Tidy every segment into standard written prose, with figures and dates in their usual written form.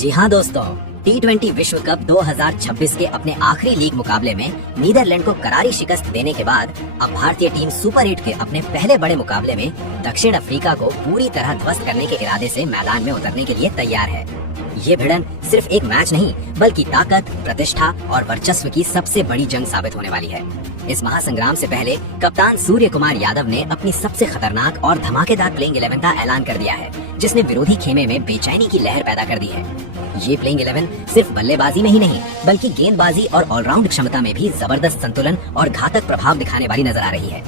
जी हाँ दोस्तों, T20 विश्व कप 2026 के अपने आखिरी लीग मुकाबले में नीदरलैंड को करारी शिकस्त देने के बाद अब भारतीय टीम सुपर 8 के अपने पहले बड़े मुकाबले में दक्षिण अफ्रीका को पूरी तरह ध्वस्त करने के इरादे से मैदान में उतरने के लिए तैयार है। ये भिड़न सिर्फ एक मैच नहीं बल्कि ताकत, प्रतिष्ठा और वर्चस्व की सबसे बड़ी जंग साबित होने वाली है। इस महासंग्राम से पहले कप्तान सूर्य कुमार यादव ने अपनी सबसे खतरनाक और धमाकेदार प्लेइंग 11 का ऐलान कर दिया है, जिसने विरोधी खेमे में बेचैनी की लहर पैदा कर दी है। ये प्लेइंग 11 सिर्फ बल्लेबाजी में ही नहीं बल्कि गेंदबाजी और ऑलराउंड क्षमता में भी जबरदस्त संतुलन और घातक प्रभाव दिखाने वाली नजर आ रही है।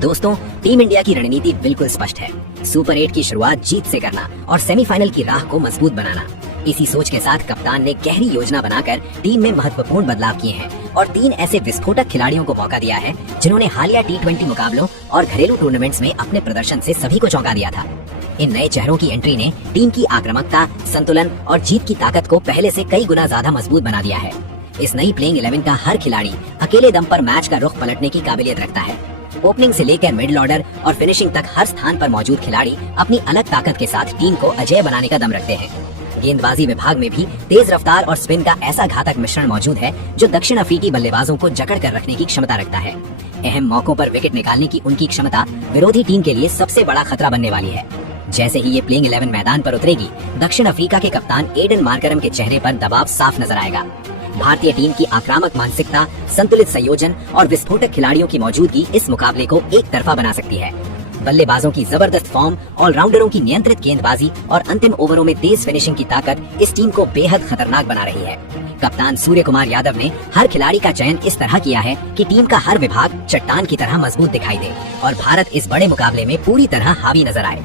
दोस्तों, टीम इंडिया की रणनीति बिल्कुल स्पष्ट है, सुपर 8 की शुरुआत जीत से करना और सेमीफाइनल की राह को मजबूत बनाना। इसी सोच के साथ कप्तान ने गहरी योजना बनाकर टीम में महत्वपूर्ण बदलाव किए हैं और 3 ऐसे विस्फोटक खिलाड़ियों को मौका दिया है जिन्होंने हालिया T20 मुकाबलों और घरेलू टूर्नामेंट्स में अपने प्रदर्शन से सभी को चौंका दिया था। इन नए चेहरों की एंट्री ने टीम की आक्रामकता, संतुलन और जीत की ताकत को पहले से कई गुना ज्यादा मजबूत बना दिया है। इस नई प्लेइंग 11 का हर खिलाड़ी अकेले दम पर मैच का रुख पलटने की काबिलियत रखता है। ओपनिंग से लेकर मिडिल ऑर्डर और फिनिशिंग तक हर स्थान पर मौजूद खिलाड़ी अपनी अलग ताकत के साथ टीम को अजेय बनाने का दम रखते हैं। गेंदबाजी विभाग में भी तेज रफ्तार और स्पिन का ऐसा घातक मिश्रण मौजूद है जो दक्षिण अफ्रीकी बल्लेबाजों को जकड़ कर रखने की क्षमता रखता है। अहम मौकों पर विकेट निकालने की उनकी क्षमता विरोधी टीम के लिए सबसे बड़ा खतरा बनने वाली है। जैसे ही ये प्लेइंग 11 मैदान पर उतरेगी, दक्षिण अफ्रीका के कप्तान एडन मार्करम के चेहरे पर दबाव साफ नजर आएगा। भारतीय टीम की आक्रामक मानसिकता, संतुलित संयोजन और विस्फोटक खिलाड़ियों की मौजूदगी इस मुकाबले को एक तरफा बना सकती है। बल्लेबाजों की जबरदस्त फॉर्म, ऑलराउंडरों की नियंत्रित गेंदबाजी और अंतिम ओवरों में तेज फिनिशिंग की ताकत इस टीम को बेहद खतरनाक बना रही है। कप्तान सूर्य कुमार यादव ने हर खिलाड़ी का चयन इस तरह किया है कि टीम का हर विभाग चट्टान की तरह मजबूत दिखाई दे और भारत इस बड़े मुकाबले में पूरी तरह हावी नजर आए।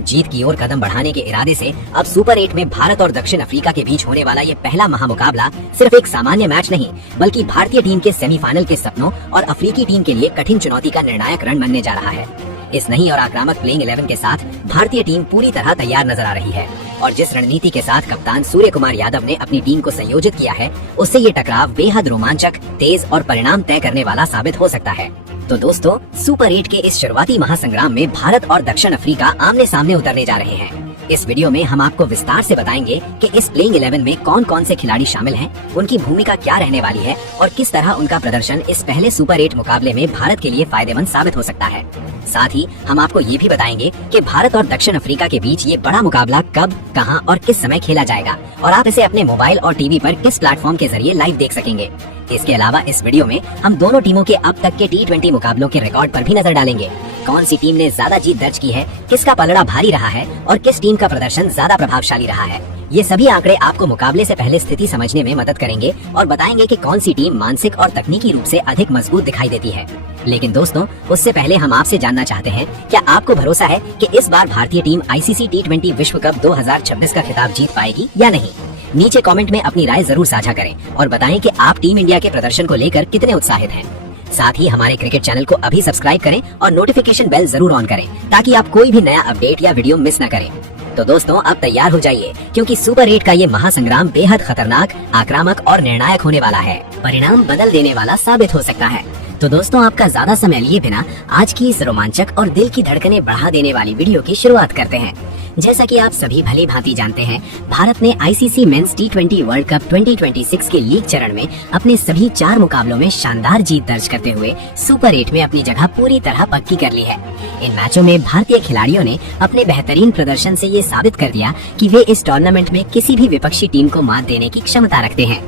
जीत की ओर कदम बढ़ाने के इरादे से अब सुपर 8 में भारत और दक्षिण अफ्रीका के बीच होने वाला ये पहला महामुकाबला सिर्फ एक सामान्य मैच नहीं बल्कि भारतीय टीम के सेमीफाइनल के सपनों और अफ्रीकी टीम के लिए कठिन चुनौती का निर्णायक रण बनने जा रहा है। इस नई और आक्रामक प्लेइंग 11 के साथ भारतीय टीम पूरी तरह तैयार नजर आ रही है और जिस रणनीति के साथ कप्तान सूर्य कुमार यादव ने अपनी टीम को संयोजित किया है, उससे ये टकराव बेहद रोमांचक, तेज और परिणाम तय करने वाला साबित हो सकता है। तो दोस्तों, सुपर 8 के इस शुरुआती महासंग्राम में भारत और दक्षिण अफ्रीका आमने सामने उतरने जा रहे हैं। इस वीडियो में हम आपको विस्तार से बताएंगे कि इस प्लेइंग 11 में कौन कौन से खिलाड़ी शामिल हैं, उनकी भूमिका क्या रहने वाली है और किस तरह उनका प्रदर्शन इस पहले सुपर 8 मुकाबले में भारत के लिए फायदेमंद साबित हो सकता है। साथ ही हम आपको ये भी बताएंगे कि भारत और दक्षिण अफ्रीका के बीच ये बड़ा मुकाबला कब, कहां और किस समय खेला जाएगा और आप इसे अपने मोबाइल और टीवी पर किस प्लेटफॉर्म के जरिए लाइव देख सकेंगे। इसके अलावा इस वीडियो में हम दोनों टीमों के अब तक के T20 मुकाबलों के रिकॉर्ड पर भी नजर डालेंगे। कौन सी टीम ने ज्यादा जीत दर्ज की है, किसका पलड़ा भारी रहा है और किस टीम का प्रदर्शन ज्यादा प्रभावशाली रहा है। ये सभी आंकड़े आपको मुकाबले से पहले स्थिति समझने में मदद करेंगे और बताएंगे कि कौन सी टीम मानसिक और तकनीकी रूप से अधिक मजबूत दिखाई देती है। लेकिन दोस्तों, उससे पहले हम आपसे जानना चाहते हैं, क्या आपको भरोसा है कि इस बार भारतीय टीम ICC T20 विश्व कप 2026 का खिताब जीत पाएगी या नहीं? नीचे कमेंट में अपनी राय जरूर साझा करें और बताएं कि आप टीम इंडिया के प्रदर्शन को लेकर कितने उत्साहित हैं। साथ ही हमारे क्रिकेट चैनल को अभी सब्सक्राइब करें और नोटिफिकेशन बेल जरूर ऑन करें ताकि आप कोई भी नया अपडेट या वीडियो मिस न करें। तो दोस्तों, अब तैयार हो जाइए क्योंकि सुपर 8 का ये महासंग्राम बेहद खतरनाक, आक्रामक और निर्णायक होने वाला है। परिणाम बदल देने वाला साबित हो सकता है। तो दोस्तों, आपका ज्यादा समय लिए बिना आज की इस रोमांचक और दिल की धड़कनें बढ़ा देने वाली वीडियो की शुरुआत करते हैं। जैसा कि आप सभी भली भांति जानते हैं, भारत ने ICC mains T20 world cup 2026 के लीग चरण में अपने सभी 4 मुकाबलों में शानदार जीत दर्ज करते हुए सुपर 8 में अपनी जगह पूरी तरह पक्की कर ली है। इन मैचों में भारतीय खिलाड़ियों ने अपने बेहतरीन प्रदर्शन से ये साबित कर दिया कि वे इस टूर्नामेंट में किसी भी विपक्षी टीम को मात देने की क्षमता रखते हैं।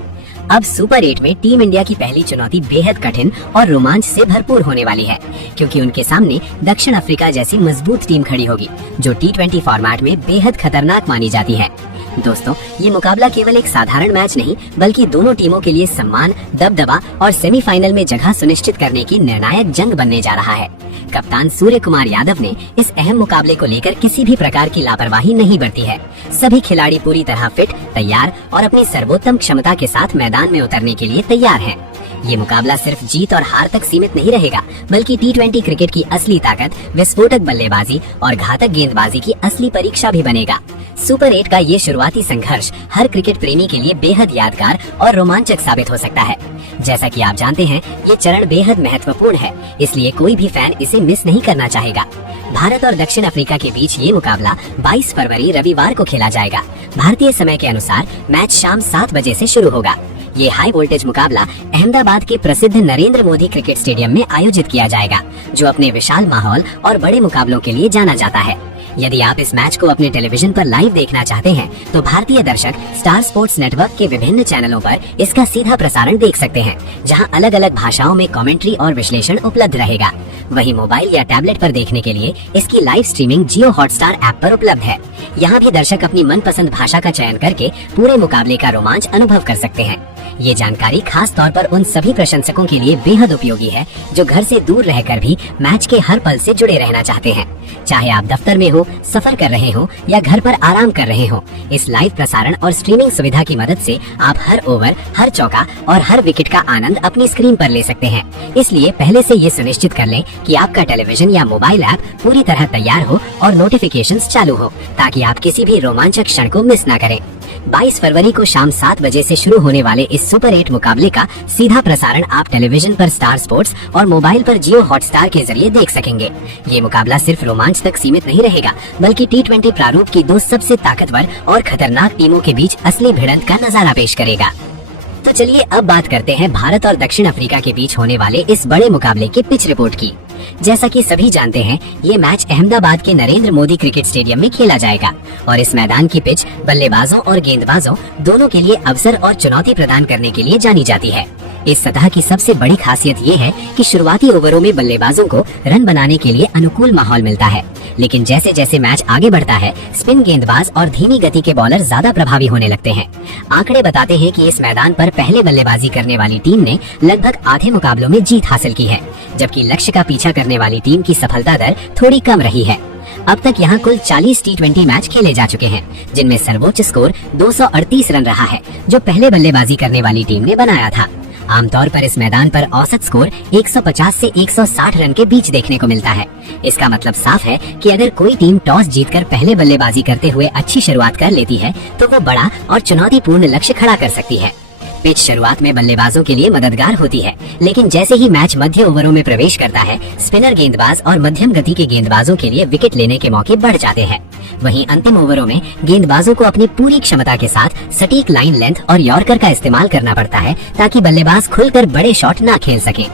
अब सुपर 8 में टीम इंडिया की पहली चुनौती बेहद कठिन और रोमांच से भरपूर होने वाली है क्योंकि उनके सामने दक्षिण अफ्रीका जैसी मजबूत टीम खड़ी होगी जो T20 फॉर्मेट में बेहद खतरनाक मानी जाती है। दोस्तों, ये मुकाबला केवल एक साधारण मैच नहीं बल्कि दोनों टीमों के लिए सम्मान, दबदबा और सेमीफाइनल में जगह सुनिश्चित करने की निर्णायक जंग बनने जा रहा है। कप्तान सूर्य कुमार यादव ने इस अहम मुकाबले को लेकर किसी भी प्रकार की लापरवाही नहीं बरती है। सभी खिलाड़ी पूरी तरह फिट, तैयार और अपनी सर्वोत्तम क्षमता के साथ मैदान में उतरने के लिए तैयार हैं। ये मुकाबला सिर्फ जीत और हार तक सीमित नहीं रहेगा, बल्कि T20 क्रिकेट की असली ताकत, विस्फोटक बल्लेबाजी और घातक गेंदबाजी की असली परीक्षा भी बनेगा। सुपर 8 का ये शुरुआती संघर्ष हर क्रिकेट प्रेमी के लिए बेहद यादगार और रोमांचक साबित हो सकता है। जैसा कि आप जानते हैं, ये चरण बेहद महत्वपूर्ण है, इसलिए कोई भी फैन इसे मिस नहीं करना चाहेगा। भारत और दक्षिण अफ्रीका के बीच ये मुकाबला 22 फरवरी रविवार को खेला जाएगा। भारतीय समय के अनुसार मैच शाम 7 बजे से शुरू होगा। ये हाई वोल्टेज मुकाबला अहमदाबाद के प्रसिद्ध नरेंद्र मोदी क्रिकेट स्टेडियम में आयोजित किया जाएगा, जो अपने विशाल माहौल और बड़े मुकाबलों के लिए जाना जाता है। यदि आप इस मैच को अपने टेलीविजन पर लाइव देखना चाहते हैं, तो भारतीय दर्शक स्टार स्पोर्ट्स नेटवर्क के विभिन्न चैनलों पर इसका सीधा प्रसारण देख सकते हैं, जहां अलग अलग भाषाओं में कमेंट्री और विश्लेषण उपलब्ध रहेगा। वहीं मोबाइल या टैबलेट पर देखने के लिए इसकी लाइव स्ट्रीमिंग जियो हॉटस्टार ऐप पर उपलब्ध है। यहाँ भी दर्शक अपनी मनपसंद भाषा का चयन करके पूरे मुकाबले का रोमांच अनुभव कर सकते हैं। ये जानकारी खास तौर पर उन सभी प्रशंसकों के लिए बेहद उपयोगी है जो घर से दूर रहकर भी मैच के हर पल से जुड़े रहना चाहते हैं। चाहे आप दफ्तर में हो, सफर कर रहे हो या घर पर आराम कर रहे हो, इस लाइव प्रसारण और स्ट्रीमिंग सुविधा की मदद से आप हर ओवर, हर चौका और हर विकेट का आनंद अपनी स्क्रीन पर ले सकते हैं। इसलिए पहले से ये सुनिश्चित कर लें कि आपका टेलीविजन या मोबाइल ऐप पूरी तरह तैयार हो और नोटिफिकेशंस चालू हो, ताकि आप किसी भी रोमांचक क्षण को मिस ना करें। 22 फरवरी को शाम 7 बजे से शुरू होने वाले इस सुपर 8 मुकाबले का सीधा प्रसारण आप टेलीविजन पर स्टार स्पोर्ट्स और मोबाइल पर जियो हॉटस्टार के जरिए देख सकेंगे। ये मुकाबला सिर्फ रोमांच तक सीमित नहीं रहेगा, बल्कि T20 प्रारूप की दो सबसे ताकतवर और खतरनाक टीमों के बीच असली भिड़ंत का नजारा पेश करेगा। तो चलिए अब बात करते हैं भारत और दक्षिण अफ्रीका के बीच होने वाले इस बड़े मुकाबले की पिच रिपोर्ट की। जैसा कि सभी जानते हैं, ये मैच अहमदाबाद के नरेंद्र मोदी क्रिकेट स्टेडियम में खेला जाएगा और इस मैदान की पिच बल्लेबाजों और गेंदबाजों दोनों के लिए अवसर और चुनौती प्रदान करने के लिए जानी जाती है। इस सतह की सबसे बड़ी खासियत ये है कि शुरुआती ओवरों में बल्लेबाजों को रन बनाने के लिए अनुकूल माहौल मिलता है, लेकिन जैसे जैसे मैच आगे बढ़ता है, स्पिन गेंदबाज और धीमी गति के बॉलर ज्यादा प्रभावी होने लगते हैं। आंकड़े बताते हैं कि इस मैदान पर पहले बल्लेबाजी करने वाली टीम ने लगभग आधे मुकाबलों में जीत हासिल की है, जबकि लक्ष्य का पीछा करने वाली टीम की सफलता दर थोड़ी कम रही है। अब तक यहाँ कुल 40 T20 मैच खेले जा चुके हैं, जिनमें सर्वोच्च स्कोर 238 रन रहा है, जो पहले बल्लेबाजी करने वाली टीम ने बनाया था। आमतौर पर इस मैदान पर औसत स्कोर 150 से 160 रन के बीच देखने को मिलता है। इसका मतलब साफ है कि अगर कोई टीम टॉस जीतकर पहले बल्लेबाजी करते हुए अच्छी शुरुआत कर लेती है, तो वो बड़ा और चुनौतीपूर्ण लक्ष्य खड़ा कर सकती है। पिच शुरुआत में बल्लेबाजों के लिए मददगार होती है, लेकिन जैसे ही मैच मध्य ओवरों में प्रवेश करता है, स्पिनर गेंदबाज और मध्यम गति के गेंदबाजों के लिए विकेट लेने के मौके बढ़ जाते हैं। वहीं अंतिम ओवरों में गेंदबाजों को अपनी पूरी क्षमता के साथ सटीक लाइन लेंथ और यॉर्कर का इस्तेमाल करना पड़ता है, ताकि बल्लेबाज खुलकर बड़े शॉट ना खेल सकें।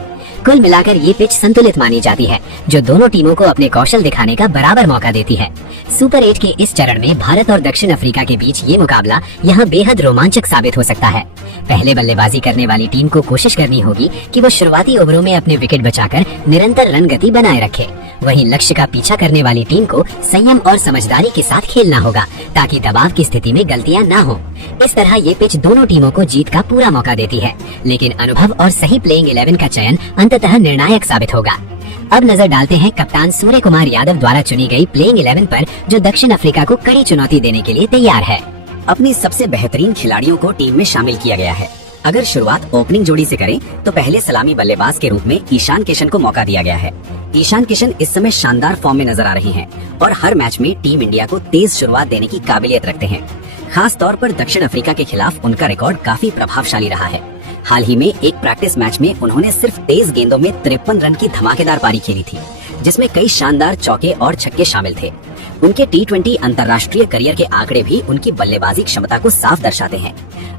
कुल मिलाकर ये पिच संतुलित मानी जाती है, जो दोनों टीमों को अपने कौशल दिखाने का बराबर मौका देती है। सुपर 8 के इस चरण में भारत और दक्षिण अफ्रीका के बीच ये मुकाबला यहाँ बेहद रोमांचक साबित हो सकता है। पहले बल्लेबाजी करने वाली टीम को कोशिश करनी होगी कि वो शुरुआती ओवरों में अपने विकेट बचाकर निरंतर रन गति बनाए रखे। वहीं लक्ष्य का पीछा करने वाली टीम को संयम और समझदारी के साथ खेलना होगा, ताकि दबाव की स्थिति में गलतियां ना हो। इस तरह ये पिच दोनों टीमों को जीत का पूरा मौका देती है, लेकिन अनुभव और सही प्लेइंग 11 का चयन अंततः निर्णायक साबित होगा। अब नजर डालते हैं कप्तान सूर्य कुमार यादव द्वारा चुनी गई प्लेइंग 11 पर, जो दक्षिण अफ्रीका को कड़ी चुनौती देने के लिए तैयार है। अपनी सबसे बेहतरीन खिलाड़ियों को टीम में शामिल किया गया है। अगर शुरुआत ओपनिंग जोड़ी से करें, तो पहले सलामी बल्लेबाज के रूप में ईशान किशन को मौका दिया गया है। ईशान किशन इस समय शानदार फॉर्म में नजर आ रहे हैं और हर मैच में टीम इंडिया को तेज शुरुआत देने की काबिलियत रखते हैं। खास तौर पर दक्षिण अफ्रीका के खिलाफ उनका रिकॉर्ड काफी प्रभावशाली रहा है। हाल ही में एक प्रैक्टिस मैच में उन्होंने सिर्फ 23 गेंदों में 53 रन की धमाकेदार पारी खेली थी, जिसमें कई शानदार चौके और छक्के शामिल थे। उनके T20 अंतर्राष्ट्रीय करियर के आंकड़े भी उनकी बल्लेबाजी क्षमता को साफ दर्शाते हैं।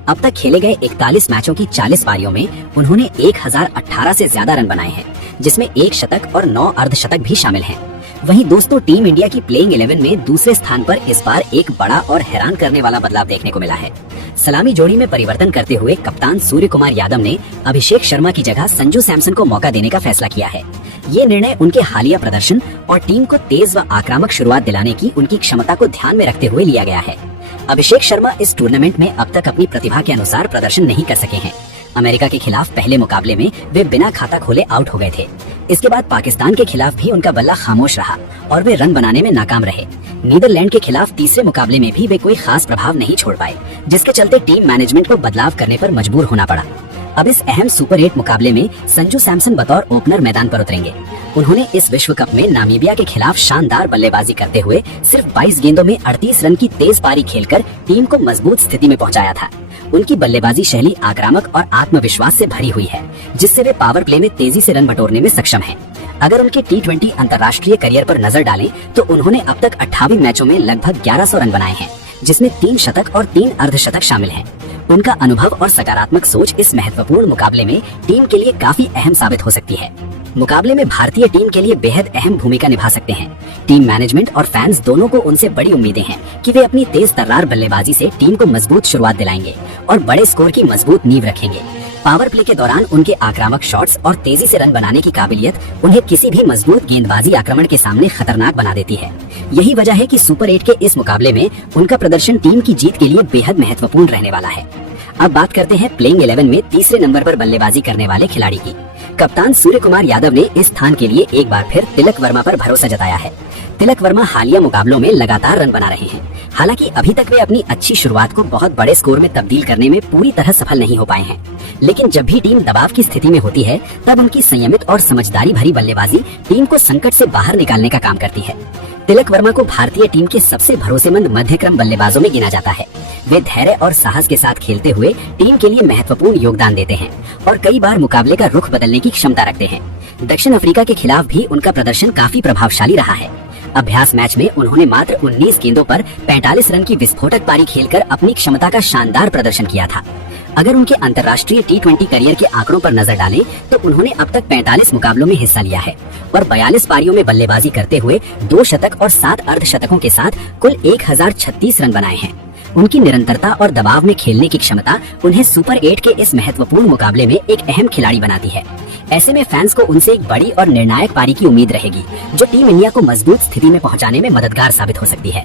अब तक खेले गए 41 मैचों की 40 पारियों में उन्होंने 1018 से ज्यादा रन बनाए हैं, जिसमें 1 शतक और 9 अर्धशतक भी शामिल हैं। वहीं दोस्तों, टीम इंडिया की प्लेइंग 11 में दूसरे स्थान पर इस बार एक बड़ा और हैरान करने वाला बदलाव देखने को मिला है। सलामी जोड़ी में परिवर्तन करते हुए कप्तान सूर्य कुमार यादव ने अभिषेक शर्मा की जगह संजू सैमसन को मौका देने का फैसला किया है। ये निर्णय उनके हालिया प्रदर्शन और टीम को तेज व आक्रामक शुरुआत दिलाने की उनकी क्षमता को ध्यान में रखते हुए लिया गया है। अभिषेक शर्मा इस टूर्नामेंट में अब तक अपनी प्रतिभा के अनुसार प्रदर्शन नहीं कर सके हैं। अमेरिका के खिलाफ पहले मुकाबले में वे बिना खाता खोले आउट हो गए थे। इसके बाद पाकिस्तान के खिलाफ भी उनका बल्ला खामोश रहा और वे रन बनाने में नाकाम रहे। नीदरलैंड के खिलाफ तीसरे मुकाबले में भी वे कोई खास प्रभाव नहीं छोड़ पाए, जिसके चलते टीम मैनेजमेंट को बदलाव करने पर मजबूर होना पड़ा। अब इस अहम सुपर 8 मुकाबले में संजू सैमसन बतौर ओपनर मैदान पर उतरेंगे। उन्होंने इस विश्व कप में नामीबिया के खिलाफ शानदार बल्लेबाजी करते हुए सिर्फ 22 गेंदों में 38 रन की तेज पारी खेलकर टीम को मजबूत स्थिति में पहुंचाया था। उनकी बल्लेबाजी शैली आक्रामक और आत्मविश्वास से भरी हुई है, जिससे वे पावर प्ले में तेजी से रन बटोरने में सक्षम हैं। अगर उनके T20 अंतर्राष्ट्रीय करियर पर नजर डालें तो उन्होंने अब तक 28 मैचों में लगभग 1100 रन बनाए हैं, जिसमें 3 शतक और 3 अर्धशतक शामिल हैं। उनका अनुभव और सकारात्मक सोच इस महत्वपूर्ण मुकाबले में टीम के लिए काफी अहम साबित हो सकती है। मुकाबले में भारतीय टीम के लिए बेहद अहम भूमिका निभा सकते हैं। टीम मैनेजमेंट और फैंस दोनों को उनसे बड़ी उम्मीदें हैं कि वे अपनी तेज तर्रार बल्लेबाजी से टीम को मजबूत शुरुआत दिलाएंगे और बड़े स्कोर की मजबूत नींव रखेंगे। पावर प्ले के दौरान उनके आक्रामक शॉट्स और तेजी से रन बनाने की काबिलियत उन्हें किसी भी मजबूत गेंदबाजी आक्रमण के सामने खतरनाक बना देती है। यही वजह है कि सुपर 8 के इस मुकाबले में उनका प्रदर्शन टीम की जीत के लिए बेहद महत्वपूर्ण रहने वाला है। अब बात करते हैं प्लेइंग 11 में तीसरे नंबर पर बल्लेबाजी करने वाले खिलाड़ी की। कप्तान सूर्य कुमार यादव ने इस स्थान के लिए एक बार फिर तिलक वर्मा पर भरोसा जताया है। तिलक वर्मा हालिया मुकाबलों में लगातार रन बना रहे हैं। हालांकि अभी तक वे अपनी अच्छी शुरुआत को बहुत बड़े स्कोर में तब्दील करने में पूरी तरह सफल नहीं हो पाए हैं, लेकिन जब भी टीम दबाव की स्थिति में होती है तब उनकी संयमित और समझदारी भरी बल्लेबाजी टीम को संकट से बाहर निकालने का काम करती है। तिलक वर्मा को भारतीय टीम के सबसे भरोसेमंद मध्यक्रम बल्लेबाजों में गिना जाता है। वे धैर्य और साहस के साथ खेलते हुए टीम के लिए महत्वपूर्ण योगदान देते हैं और कई बार मुकाबले का रुख बदलने की क्षमता रखते हैं। दक्षिण अफ्रीका के खिलाफ भी उनका प्रदर्शन काफी प्रभावशाली रहा है। अभ्यास मैच में उन्होंने मात्र 19 गेंदों पर 45 रन की विस्फोटक पारी खेलकर अपनी क्षमता का शानदार प्रदर्शन किया था। अगर उनके अंतर्राष्ट्रीय T20 करियर के आंकड़ों पर नजर डालें तो उन्होंने अब तक 45 मुकाबलों में हिस्सा लिया है और 42 पारियों में बल्लेबाजी करते हुए 2 शतक और 7 अर्धशतकों के साथ कुल 1036 रन बनाए हैं। उनकी निरंतरता और दबाव में खेलने की क्षमता उन्हें सुपर 8 के इस महत्वपूर्ण मुकाबले में एक अहम खिलाड़ी बनाती है। ऐसे में फैंस को उनसे एक बड़ी और निर्णायक पारी की उम्मीद रहेगी, जो टीम इंडिया को मजबूत स्थिति में पहुंचाने में मददगार साबित हो सकती है।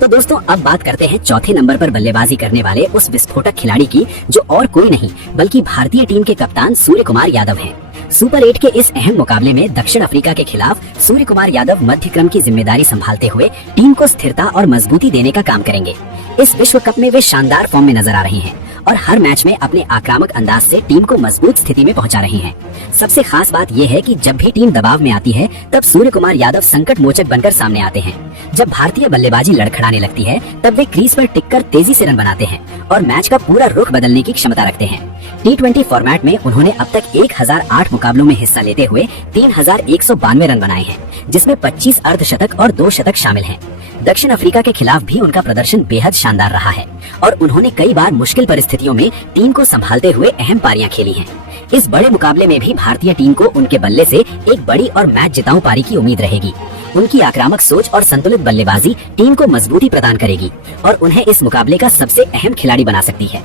तो दोस्तों, अब बात करते हैं चौथे नंबर पर बल्लेबाजी करने वाले उस विस्फोटक खिलाड़ी की, जो और कोई नहीं बल्कि भारतीय टीम के कप्तान सूर्य कुमार यादव हैं। सुपर 8 के इस अहम मुकाबले में दक्षिण अफ्रीका के खिलाफ सूर्य कुमार यादव मध्यक्रम की जिम्मेदारी संभालते हुए टीम को स्थिरता और मजबूती देने का काम करेंगे। इस विश्व कप में वे शानदार फॉर्म में नजर आ रहे हैं और हर मैच में अपने आक्रामक अंदाज से टीम को मजबूत स्थिति में पहुंचा रहे हैं। सबसे खास बात यह है कि जब भी टीम दबाव में आती है तब सूर्य कुमार यादव संकट मोचक बनकर सामने आते हैं। जब भारतीय बल्लेबाजी लड़खड़ाने लगती है तब वे क्रीज पर टिककर तेजी से रन बनाते हैं और मैच का पूरा रुख बदलने की क्षमता रखते हैं। T20 फॉर्मेट में उन्होंने अब तक 1008 मुकाबलों में हिस्सा लेते हुए 3192 रन बनाए हैं, जिसमें 25 अर्धशतक और 2 शतक शामिल हैं। दक्षिण अफ्रीका के खिलाफ भी उनका प्रदर्शन बेहद शानदार रहा है और उन्होंने कई बार मुश्किल परिस्थितियों में टीम को संभालते हुए अहम पारियां खेली हैं। इस बड़े मुकाबले में भी भारतीय टीम को उनके बल्ले से एक बड़ी और मैच जिताऊ पारी की उम्मीद रहेगी। उनकी आक्रामक सोच और संतुलित बल्लेबाजी टीम को मजबूती प्रदान करेगी और उन्हें इस मुकाबले का सबसे अहम खिलाड़ी बना सकती है।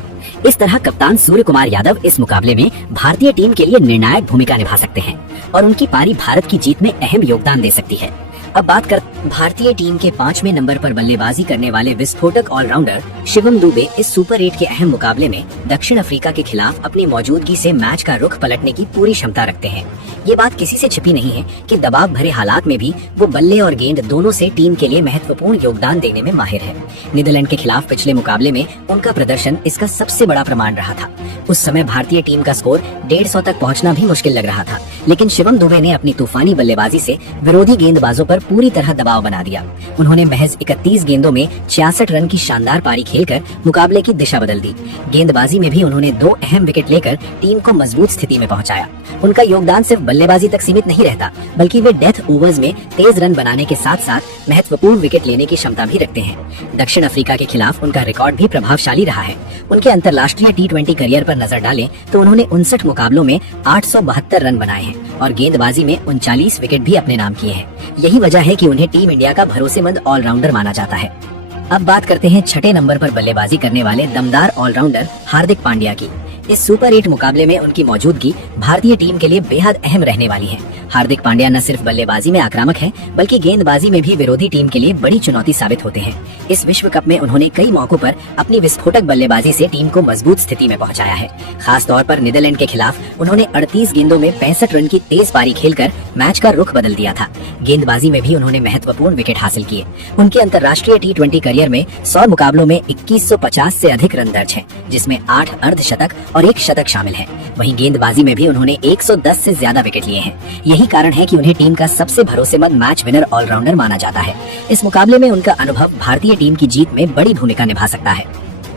इस तरह कप्तान सूर्य कुमार यादव इस मुकाबले में भारतीय टीम के लिए निर्णायक भूमिका निभा सकते हैं और उनकी पारी भारत की जीत में अहम योगदान दे सकती है। अब बात कर भारतीय टीम के 5वें नंबर पर बल्लेबाजी करने वाले विस्फोटक ऑलराउंडर शिवम दुबे इस सुपर 8 के अहम मुकाबले में दक्षिण अफ्रीका के खिलाफ अपनी मौजूदगी से मैच का रुख पलटने की पूरी क्षमता रखते हैं। ये बात किसी से छिपी नहीं है कि दबाव भरे हालात में भी वो बल्ले और गेंद दोनों से टीम के लिए महत्वपूर्ण योगदान देने में माहिर है। नीदरलैंड के खिलाफ पिछले मुकाबले में उनका प्रदर्शन इसका सबसे बड़ा प्रमाण रहा था। उस समय भारतीय टीम का स्कोर 150 तक पहुंचना भी मुश्किल लग रहा था, लेकिन शिवम दुबे ने अपनी तूफानी बल्लेबाजी से विरोधी गेंदबाजों पर पूरी तरह दबाव बना दिया। उन्होंने महज 31 गेंदों में 66 रन की शानदार पारी खेलकर मुकाबले की दिशा बदल दी। गेंदबाजी में भी उन्होंने 2 अहम विकेट लेकर टीम को मजबूत स्थिति में पहुंचाया। उनका योगदान सिर्फ बल्लेबाजी तक सीमित नहीं रहता, बल्कि वे डेथ ओवर्स में तेज रन बनाने के साथ साथ महत्वपूर्ण विकेट लेने की क्षमता भी रखते हैं। दक्षिण अफ्रीका के खिलाफ उनका रिकॉर्ड भी प्रभावशाली रहा है। उनके अंतर्राष्ट्रीय T20 करियर पर नजर डालें तो उन्होंने 59 मुकाबलों में 872 रन बनाए हैं और गेंदबाजी में 39 विकेट भी अपने नाम किए हैं। यही वजह है कि उन्हें टीम इंडिया का भरोसेमंद ऑलराउंडर माना जाता है। अब बात करते हैं 6ठे नंबर पर बल्लेबाजी करने वाले दमदार ऑलराउंडर हार्दिक पांड्या की। इस सुपर 8 मुकाबले में उनकी मौजूदगी भारतीय टीम के लिए बेहद अहम रहने वाली है। हार्दिक पांड्या न सिर्फ बल्लेबाजी में आक्रामक हैं, बल्कि गेंदबाजी में भी विरोधी टीम के लिए बड़ी चुनौती साबित होते हैं। इस विश्व कप में उन्होंने कई मौकों पर अपनी विस्फोटक बल्लेबाजी से टीम को मजबूत स्थिति में पहुंचाया है। खास तौर पर नीदरलैंड के खिलाफ उन्होंने 38 गेंदों में 65 रन की तेज पारी खेलकर मैच का रुख बदल दिया था। गेंदबाजी में भी उन्होंने महत्वपूर्ण विकेट हासिल किए। उनके अंतर्राष्ट्रीय T20 करियर में 100 मुकाबलों में 2150 से अधिक रन दर्ज है, जिसमें 8 अर्धशतक और और एक शतक शामिल है। वहीं गेंदबाजी में भी उन्होंने 110 से ज्यादा विकेट लिए हैं। यही कारण है कि उन्हें टीम का सबसे भरोसेमंद मैच विनर ऑलराउंडर माना जाता है। इस मुकाबले में उनका अनुभव भारतीय टीम की जीत में बड़ी भूमिका निभा सकता है।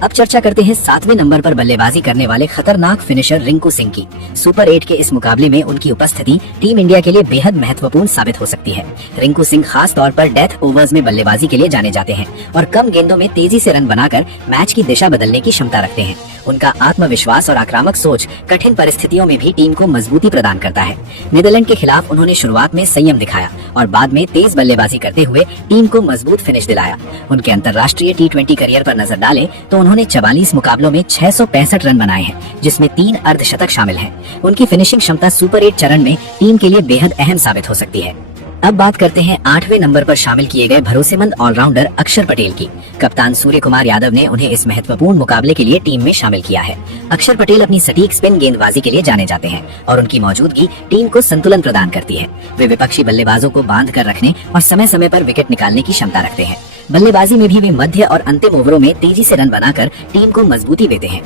अब चर्चा करते हैं 7वें नंबर पर बल्लेबाजी करने वाले खतरनाक फिनिशर रिंकू सिंह की। सुपर 8 के इस मुकाबले में उनकी उपस्थिति टीम इंडिया के लिए बेहद महत्वपूर्ण साबित हो सकती है। रिंकू सिंह खास तौर पर डेथ ओवर्स में बल्लेबाजी के लिए जाने जाते हैं और कम गेंदों में तेजी से रन बनाकर मैच की दिशा बदलने की क्षमता रखते हैं। उनका आत्मविश्वास और आक्रामक सोच कठिन परिस्थितियों में भी टीम को मजबूती प्रदान करता है। नीदरलैंड के खिलाफ उन्होंने शुरुआत में संयम दिखाया और बाद में तेज बल्लेबाजी करते हुए टीम को मजबूत फिनिश दिलाया। उनके अंतर्राष्ट्रीय T20 करियर पर नजर डालें तो उन्होंने 44 मुकाबलों में 665 रन बनाए हैं, जिसमें 3 अर्धशतक शामिल हैं। उनकी फिनिशिंग क्षमता सुपर 8 चरण में टीम के लिए बेहद अहम साबित हो सकती है। अब बात करते हैं 8वें नंबर पर शामिल किए गए भरोसेमंद ऑलराउंडर अक्षर पटेल की। कप्तान सूर्य कुमार यादव ने उन्हें इस महत्वपूर्ण मुकाबले के लिए टीम में शामिल किया है। अक्षर पटेल अपनी सटीक स्पिन गेंदबाजी के लिए जाने जाते हैं और उनकी मौजूदगी टीम को संतुलन प्रदान करती है। वे विपक्षी बल्लेबाजों को बांध कर रखने और समय समय पर विकेट निकालने की क्षमता रखते हैं। बल्लेबाजी में भी वे मध्य और अंतिम ओवरों में तेजी से रन बनाकर टीम को मजबूती देते हैं।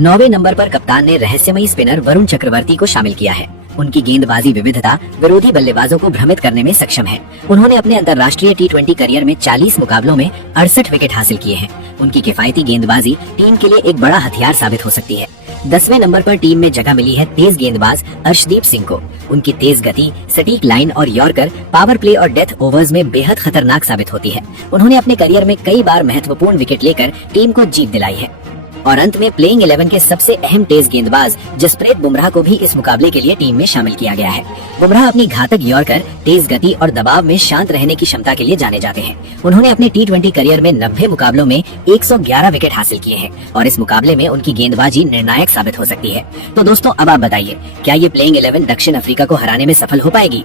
9वें नंबर पर कप्तान ने रहस्यमयी स्पिनर वरुण चक्रवर्ती को शामिल किया है। उनकी गेंदबाजी विविधता विरोधी बल्लेबाजों को भ्रमित करने में सक्षम है। उन्होंने अपने अंतर्राष्ट्रीय T20 करियर में 40 मुकाबलों में 68 विकेट हासिल किए हैं। उनकी किफायती गेंदबाजी टीम के लिए एक बड़ा हथियार साबित हो सकती है। 10वें नंबर पर टीम में जगह मिली है तेज गेंदबाज अर्शदीप सिंह को। उनकी तेज गति, सटीक लाइन और यॉर्कर पावर प्ले और डेथ ओवर्स में बेहद खतरनाक साबित होती है। उन्होंने अपने करियर में कई बार महत्वपूर्ण विकेट लेकर टीम को जीत दिलाई है। और अंत में प्लेइंग 11 के सबसे अहम तेज गेंदबाज जसप्रीत बुमराह को भी इस मुकाबले के लिए टीम में शामिल किया गया है। बुमराह अपनी घातक यॉर्कर, तेज गति और दबाव में शांत रहने की क्षमता के लिए जाने जाते हैं। उन्होंने अपने T20 करियर में 90 मुकाबलों में 111 विकेट हासिल किए हैं और इस मुकाबले में उनकी गेंदबाजी निर्णायक साबित हो सकती है। तो दोस्तों, अब आप बताइए, क्या ये प्लेइंग 11 दक्षिण अफ्रीका को हराने में सफल हो पाएगी?